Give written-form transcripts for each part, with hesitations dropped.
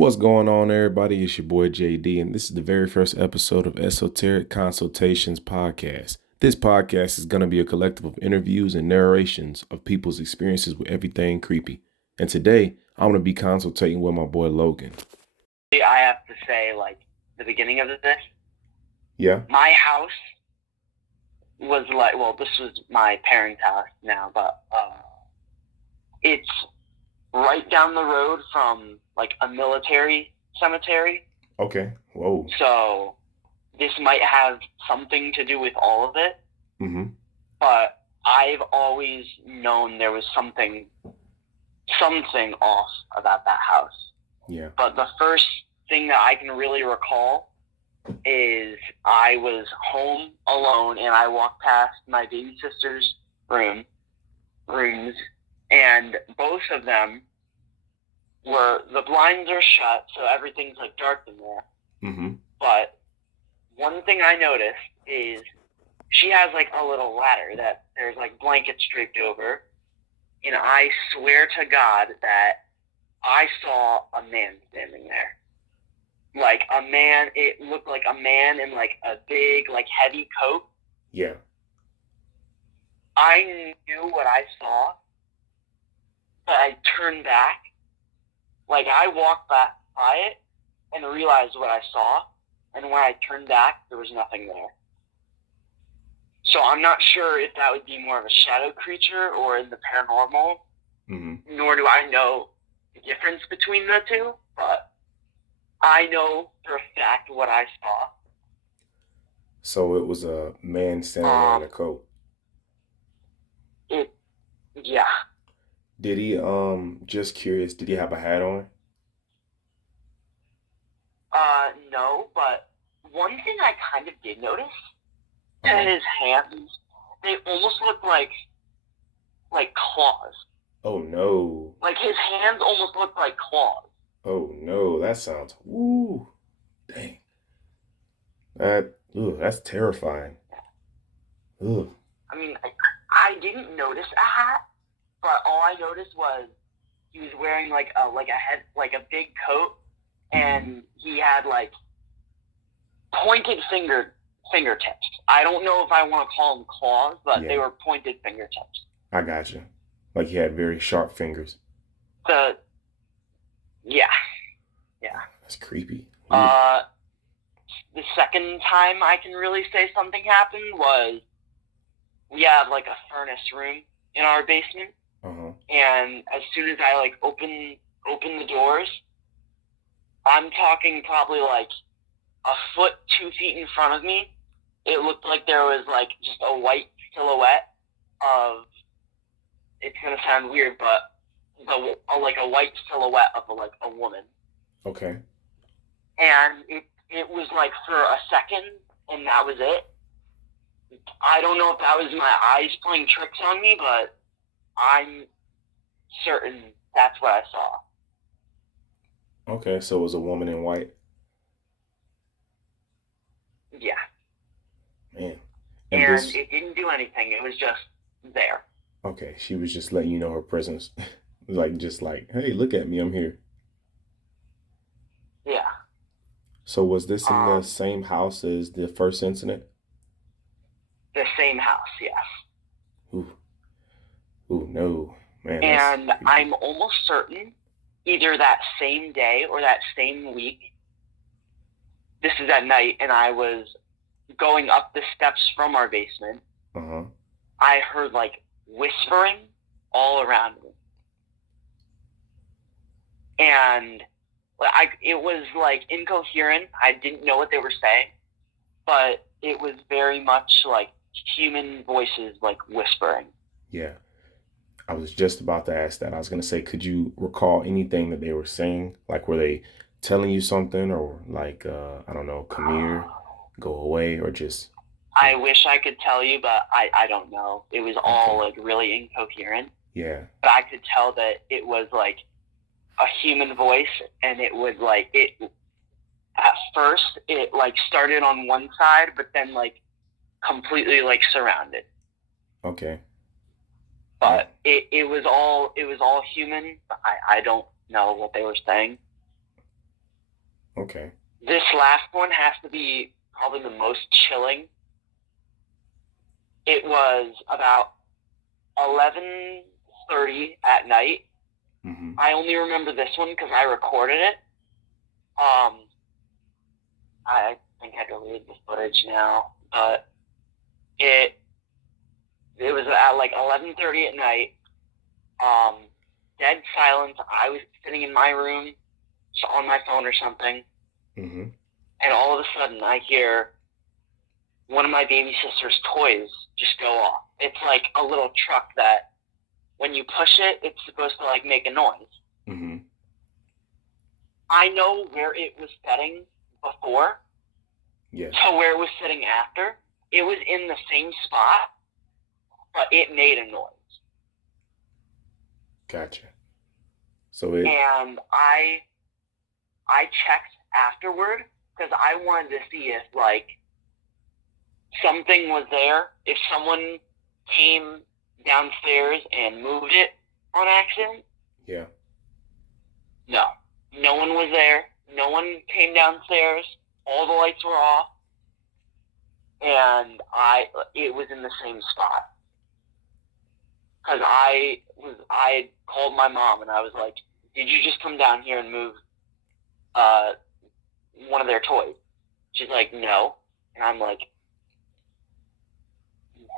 What's going on, everybody? It's your boy JD, and this is the very first episode of Esoteric Consultations Podcast. This podcast is going to be a collective of interviews and narrations of people's experiences with everything creepy. And today, I'm going to be consultating with my boy Logan. I have to say, the beginning of this, Yeah? my house was this was my parents' house now, but it's right down the road from, a military cemetery. Okay. Whoa. So this might have something to do with all of it. Mm-hmm. But I've always known there was something off about that house. Yeah. But the first thing that I can really recall is I was home alone and I walked past my baby sister's rooms, and both of them the blinds are shut, so everything's dark in there. Mm-hmm. But one thing I noticed is she has a little ladder that there's blankets draped over, and I swear to God that I saw a man standing there. It looked like a man in a big, heavy coat. Yeah. I knew what I saw, but I turned back. I walked back by it and realized what I saw, and when I turned back, there was nothing there. So I'm not sure if that would be more of a shadow creature or in the paranormal, nor do I know the difference between the two, but I know for a fact what I saw. So it was a man standing there in a coat. Yeah. Did he, just curious, did he have a hat on? No, but one thing I kind of did notice, his hands, they almost look like claws. Oh, no. His hands almost look like claws. Oh, no, that sounds, woo, dang. That's terrifying. Ugh. I mean, I didn't notice a hat, but all I noticed was he was wearing a big coat, and he had pointed fingertips. I don't know if I want to call them claws, but they were pointed fingertips. I got you. He had very sharp fingers. Yeah. That's creepy. The second time I can really say something happened was we have a furnace room in our basement. And as soon as I open the doors, I'm talking probably a foot, 2 feet in front of me. It looked like there was just a white silhouette of, it's gonna sound weird, but a white silhouette of a woman. Okay. And it was for a second, and that was it. I don't know if that was my eyes playing tricks on me, but I'm certain that's what I saw. Okay, so it was a woman in white? Yeah. Man. And it didn't do anything. It was just there. Okay, she was just letting you know her presence. Hey, look at me, I'm here. Yeah. So was this in the same house as the first incident? The same house, yes. Ooh, no. Man, and I'm almost certain either that same day or that same week, this is at night, and I was going up the steps from our basement. I heard whispering all around me. And it was incoherent. I didn't know what they were saying, but it was very much human voices whispering. Yeah. I was just about to ask that. I was going to say, could you recall anything that they were saying? Were they telling you something, or I don't know, come here, go away, or just... I wish I could tell you, but I don't know. It was all really incoherent. Yeah. But I could tell that it was a human voice, and it was at first it started on one side, but then completely surrounded. Okay. But it was all human. I don't know what they were saying. Okay. This last one has to be probably the most chilling. It was about 11:30 at night. Mm-hmm. I only remember this one because I recorded it. I think I deleted the footage now, but it was at like 11:30 at night. Dead silence. I was sitting in my room, on my phone or something, Mm-hmm. and all of a sudden I hear one of my baby sister's toys just go off. It's like a little truck that when you push it, it's supposed to like make a noise. Mm-hmm. I know where it was setting before, Yes. so where it was sitting after, it was in the same spot, but it made a noise. Gotcha. So it. And I checked afterward because I wanted to see if like something was there, if someone came downstairs and moved it on accident. Yeah. No. No one was there. No one came downstairs. All the lights were off. And it was in the same spot. Because I called my mom and I was like, did you just come down here and move one of their toys? She's like, no. And I'm like,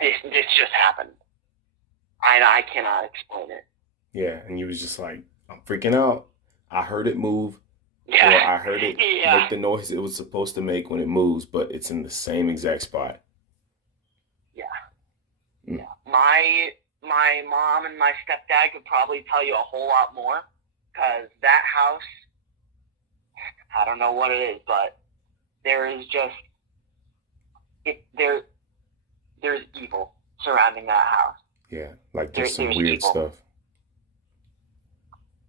this just happened. I cannot explain it. Yeah, and you was just like, I'm freaking out. I heard it move. Yeah. Or I heard it make the noise it was supposed to make when it moves, but it's in the same exact spot. Yeah. Yeah. My mom and my stepdad could probably tell you a whole lot more because that house, I don't know what it is, but there is just there's evil surrounding that house. Yeah, like there's some weird evil stuff.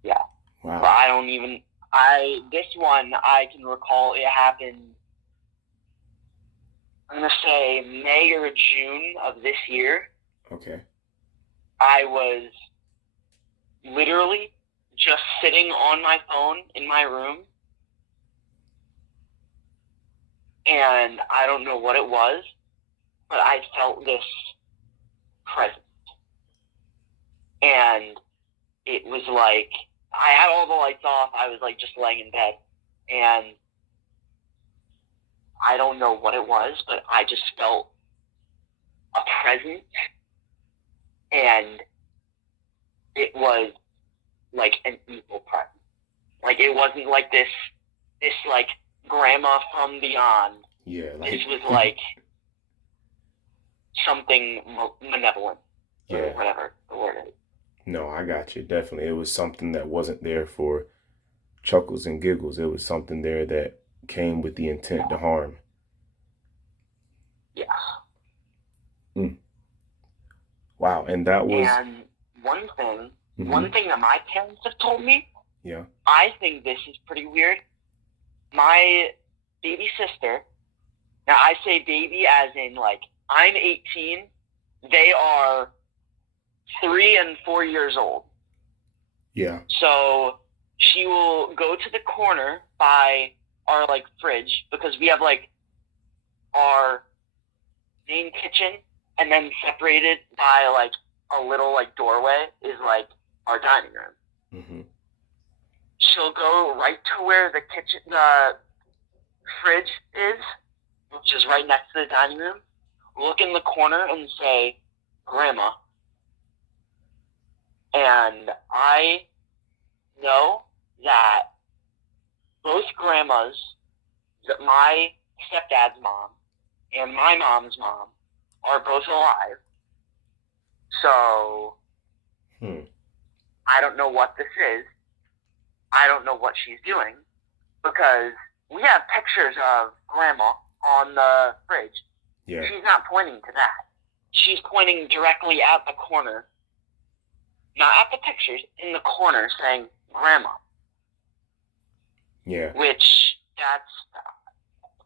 Yeah. Wow. But this one I can recall it happened, I'm going to say May or June of this year. Okay. I was literally just sitting on my phone in my room, and I don't know what it was, but I felt this presence. And it was like, I had all the lights off, I was like just laying in bed, and I don't know what it was, but I just felt a presence, and it was like an evil presence. Like it wasn't like this like grandma from beyond. Yeah. This was like something malevolent. Yeah. Or whatever the word is. No, I got you. Definitely. It was something that wasn't there for chuckles and giggles. It was something there that came with the intent to harm. Yeah. Mm. Wow. And that was. And one thing that my parents have told me. Yeah. I think this is pretty weird. My baby sister. Now I say baby as in like I'm 18. They are 3 and 4 years old. Yeah. So she will go to the corner by our like fridge because we have like our main kitchen, and then separated by like a little like doorway is like our dining room. Mm-hmm. She'll go right to where the fridge is, which is right next to the dining room, look in the corner and say, "Grandma." And I know that both grandmas, that my stepdad's mom and my mom's mom, are both alive. So, I don't know what this is. I don't know what she's doing, because we have pictures of Grandma on the fridge. Yeah. She's not pointing to that. She's pointing directly at the corner, not at the pictures, in the corner saying, "Grandma." Yeah. Which,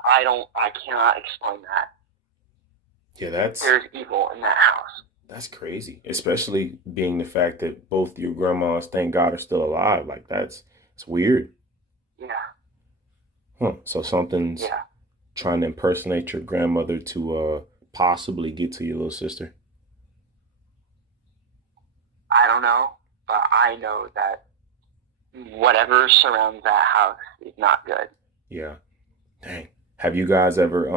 I cannot explain that. Yeah, there's evil in that house. That's crazy, especially being the fact that both your grandmas, thank God, are still alive. Like it's weird. Yeah. Huh. So something's trying to impersonate your grandmother to possibly get to your little sister. I don't know, but I know that whatever surrounds that house is not good. Yeah. Dang. Have you guys ever, I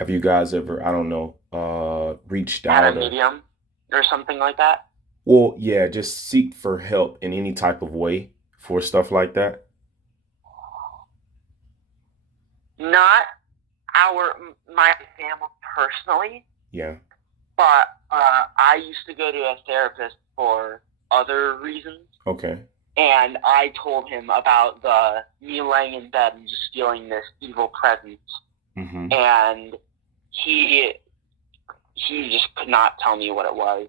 don't know, reached Had a out or medium or something like that? well, yeah, just seek for help in any type of way for stuff like that? Not my family personally, Yeah. but I used to go to a therapist for other reasons, Okay. and I told him about me laying in bed and just feeling this evil presence, Mm-hmm. and he just could not tell me what it was.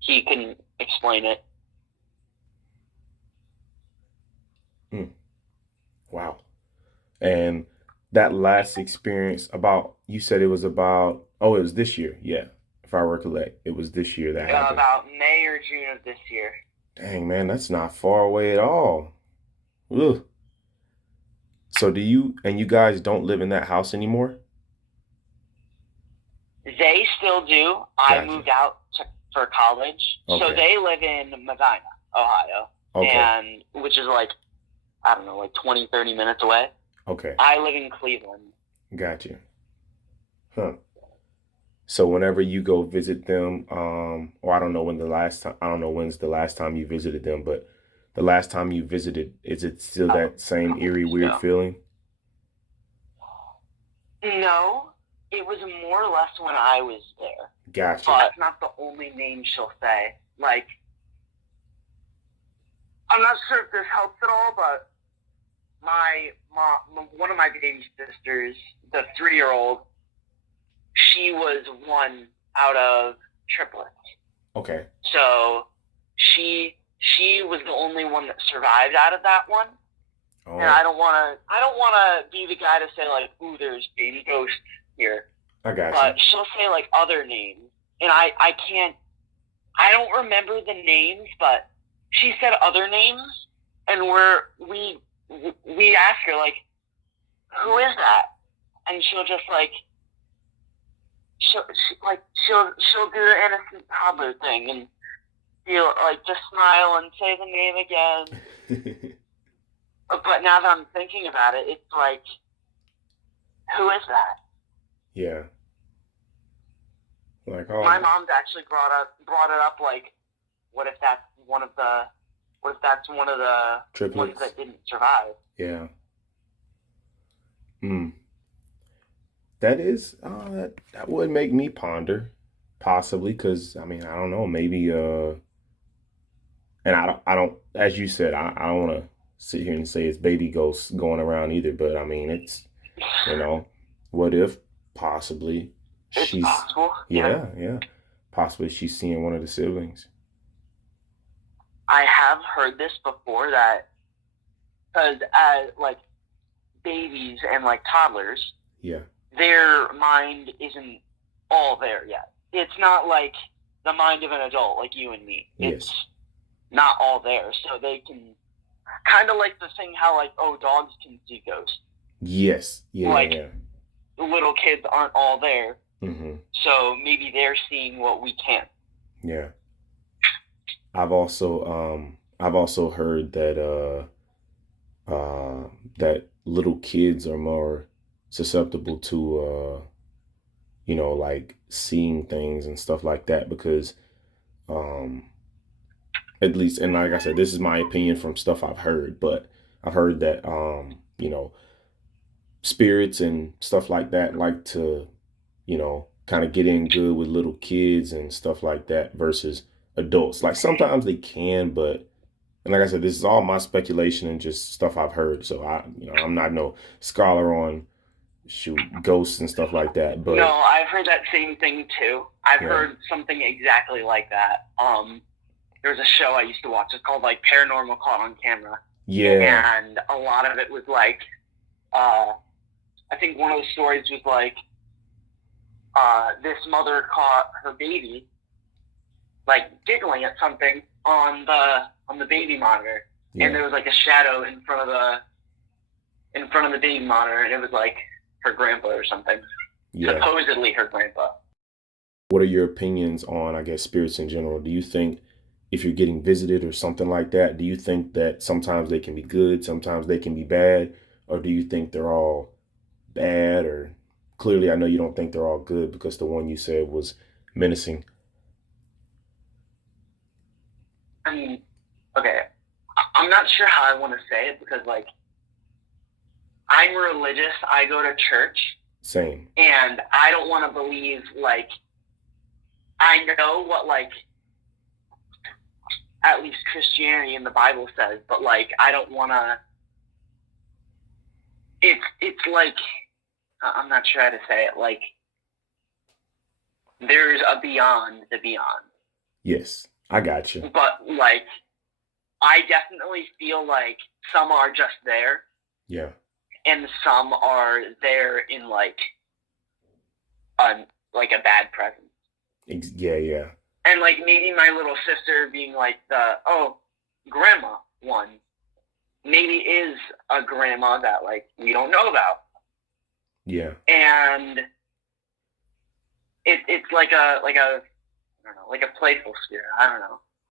He couldn't explain it. Wow. And that last experience you said it was it was this year. Yeah. If I recollect, it was this year that happened. About May or June of this year. Dang, man, that's not far away at all. Ugh. So you guys don't live in that house anymore? They still do. I Gotcha. moved out for college. Okay. So they live in Medina, Ohio. Okay. And which is like, I don't know, like 20, 30 minutes away. Okay. I live in Cleveland. Gotcha. Huh. So whenever you go visit them, or I don't know when's the last time you visited them, but the last time you visited, is it still that same eerie, weird feeling? No, it was more or less when I was there. Gotcha. But it's not the only name she'll say. Like, I'm not sure if this helps at all, but my mom, one of my baby sisters, the 3-year-old, she was one out of triplets. Okay. So she was the only one that survived out of that one. Oh. And I don't want to be the guy to say like, ooh, there's baby ghosts here. I got you. But she'll say like other names, and I don't remember the names, but she said other names, and we ask her like, who is that? And she'll just like, she'll do the innocent toddler thing, and she'll like just smile and say the name again. But now that I'm thinking about it, it's like, who is that? Yeah. Like, oh, my mom's actually brought it up like, what if that's one of the triplets ones that didn't survive? Yeah. That is that would make me ponder, possibly, because I mean I don't know, maybe and I don't as you said, I don't want to sit here and say it's baby ghosts going around either, but I mean it's what if possibly she's possible. Yeah, possibly she's seeing one of the siblings. I have heard this before, that because as like babies and like toddlers, their mind isn't all there yet. It's not like the mind of an adult like you and me. It's not all there, so they can kind of like the thing how like, oh, dogs can see ghosts. Yes. Yeah. Like little kids aren't all there. Mm-hmm. So maybe they're seeing what we can't. Yeah. I've also heard that that little kids are more susceptible to like seeing things and stuff like that, because at least, and like I said, this is my opinion from stuff I've heard, but I've heard that spirits and stuff like that like to kind of get in good with little kids and stuff like that versus adults. Like sometimes they can, but and like I said, this is all my speculation and just stuff I've heard. So I'm not no scholar on ghosts and stuff like that. But no, I've heard that same thing too. I've heard something exactly like that. There was a show I used to watch. It's called like Paranormal Caught on Camera. Yeah. And a lot of it was like, I think one of the stories was like, this mother caught her baby like giggling at something on the baby monitor, and there was like a shadow in front of front of the baby monitor, and it was like her grandpa or something. Yeah. Supposedly her grandpa. What are your opinions on, I guess, spirits in general? Do you think if you're getting visited or something like that, do you think that sometimes they can be good, sometimes they can be bad, or do you think they're all bad? Or clearly, I know you don't think they're all good because the one you said was menacing. I mean, okay, I'm not sure how I want to say it because, like, I'm religious. I go to church. Same. And I don't want to believe, like, I know what, like, at least Christianity in the Bible says, but, like, I don't want to, it's like, I'm not sure how to say it, like, there's a beyond the beyond. Yes, I got you. But, like, I definitely feel like some are just there. Yeah. And some are there in, like a bad presence. Yeah. And, like, maybe my little sister being, like, grandma one, maybe is a grandma that, like, we don't know about. Yeah. And it's like a I don't know, like a playful spirit. I don't know.